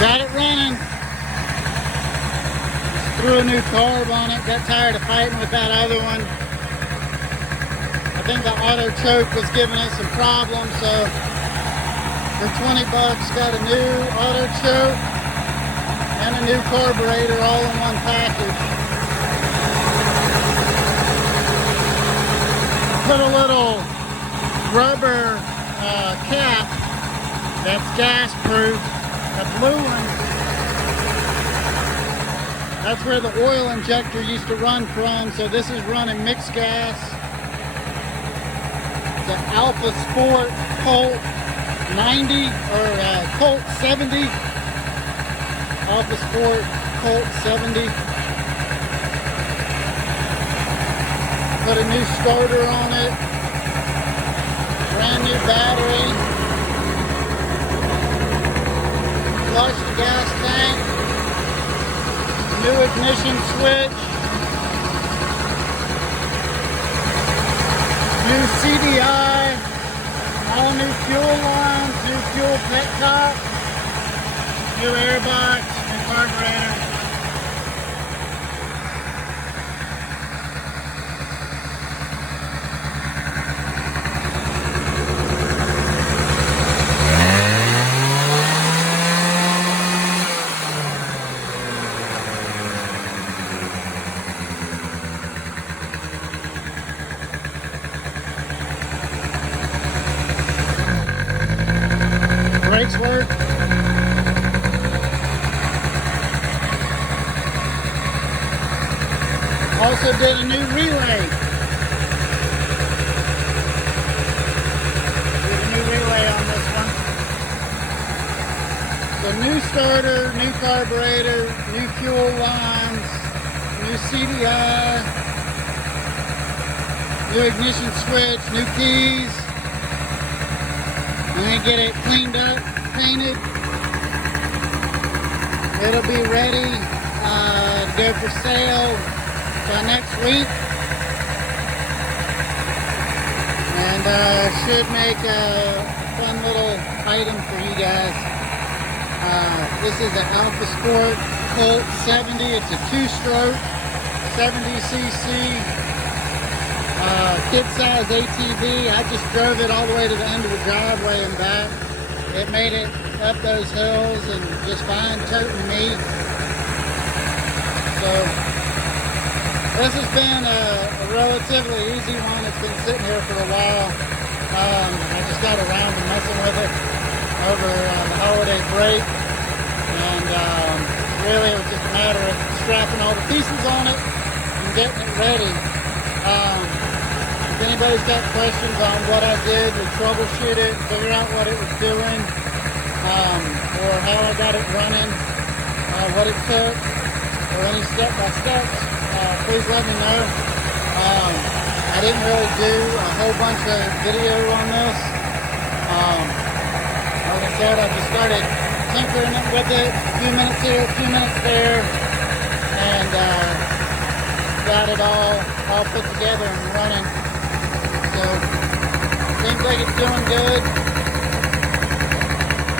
Got it running. Threw a new carb on it. Got tired of fighting with that other one. I think the auto choke was giving us some problems, so for 20 bucks got a new auto choke and a new carburetor all in one package. Put a little rubber cap that's gas proof, a blue one. That's where the oil injector used to run from, so this is running mixed gas. The Alpha Sport Kolt 90 or Kolt 70. Alpha Sport Kolt 70. Put a new starter on it. Brand new battery. Flush the gas tank. New ignition switch. New CDI, all new fuel lines, new fuel petcock, new airbox, new carburetor. Brakes work. Also did a new relay. Did a new relay on this one. So new starter, new carburetor, new fuel lines, new CDI, new ignition switch, new keys. I'm going to get it cleaned up, painted. It'll be ready to go for sale by next week. And should make a fun little item for you guys. This is an Alpha Sport Kolt 70. It's a 2-stroke, 70cc. Kid-size ATV. I just drove it all the way to the end of the driveway and back. It made it up those hills and just fine toting me. So this has been a relatively easy one. It's been sitting here for a while. I just got around to messing with it over the holiday break, and really it was just a matter of strapping all the pieces on it and getting it ready. If anybody's got questions on what I did to troubleshoot it, figure out what it was doing, or how I got it running, what it took, or any step-by-steps, please let me know. I didn't really do a whole bunch of video on this. Like I said, I just started tinkering with it, a few minutes here, a few minutes there, and got it all put together and running. So, seems like it's doing good.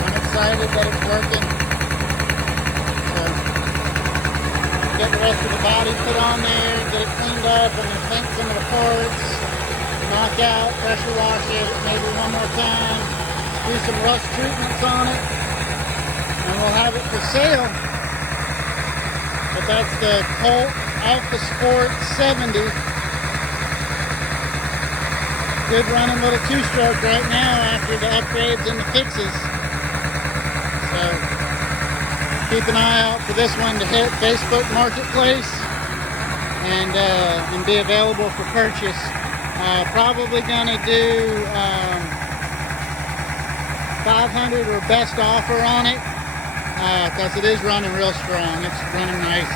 I'm excited that it's working. So, get the rest of the body put on there, get it cleaned up, and then paint some of the parts, knock out, pressure wash it maybe one more time, do some rust treatments on it, and we'll have it for sale. But that's the Kolt Alpha Sport 70. Good running little 2-stroke right now after the upgrades and the fixes. So keep an eye out for this one to hit Facebook Marketplace and be available for purchase. Probably gonna do 500 or best offer on it because it is running real strong. It's running nice,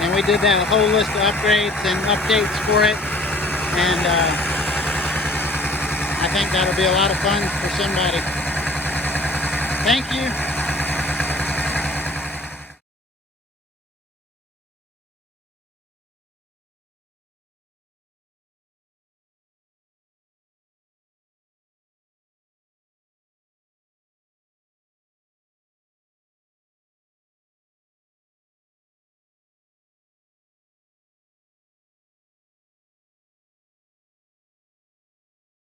and we did that whole list of upgrades and updates for it, and I think that'll be a lot of fun for somebody. Thank you.